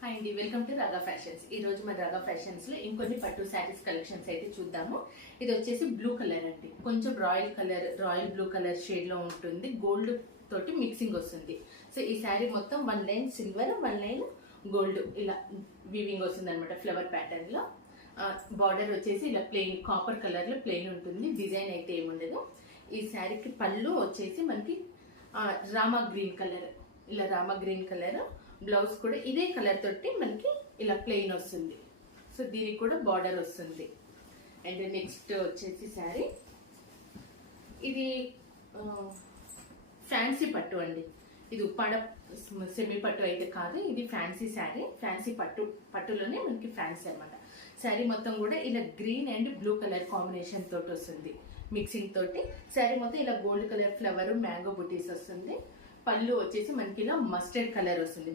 Hi అండి, welcome to రాగా fashions. ఈ రోజు మన రాగా ఫ్యాషన్స్ లో ఇంకొన్ని పట్టు శారీస్ కలెక్షన్స్ అయితే చూద్దాము. ఇది వచ్చేసి బ్లూ కలర్ అండి, కొంచెం రాయల్ బ్లూ కలర్ షేడ్ లో ఉంటుంది. గోల్డ్ తోటి మిక్సింగ్ వస్తుంది. సో ఈ శారీ మొత్తం 1 లైన్ సిల్వర్, 1 లైన్ గోల్డ్ ఇలా వీవింగ్ వస్తుంది అనమాట, ఫ్లవర్ ప్యాటర్న్ లో. బార్డర్ వచ్చేసి ఇలా ప్లెయిన్ కాపర్ కలర్ లో ప్లెయిన్ ఉంటుంది, డిజైన్ అయితే ఏముండదు. ఈ శారీకి పళ్ళు వచ్చేసి మనకి రామా గ్రీన్ కలర్, ఇలా రామా గ్రీన్ కలర్. బ్లౌజ్ కూడా ఇదే కలర్ తోటి మనకి ఇలా ప్లెయిన్ వస్తుంది. సో దీనికి కూడా బార్డర్ వస్తుంది. అండ్ నెక్స్ట్ వచ్చేసి శారీ, ఇది ఫ్యాన్సీ పట్టు అండి. ఇది ఉప్పాడ సెమీ పట్టు అయితే కాదు, ఇది ఫ్యాన్సీ శారీ. ఫ్యాన్సీ పట్టులోనే మనకి ఫ్యాన్సీ అనమాట. శారీ మొత్తం కూడా ఇలా green and blue colour combination తోటి వస్తుంది, మిక్సింగ్ తోటి. శారీ మొత్తం ఇలా గోల్డ్ కలర్ ఫ్లవర్, మ్యాంగో బుటీస్ వస్తుంది. పళ్ళు వచ్చేసి మనకి ఇలా మస్టర్డ్ కలర్ వస్తుంది.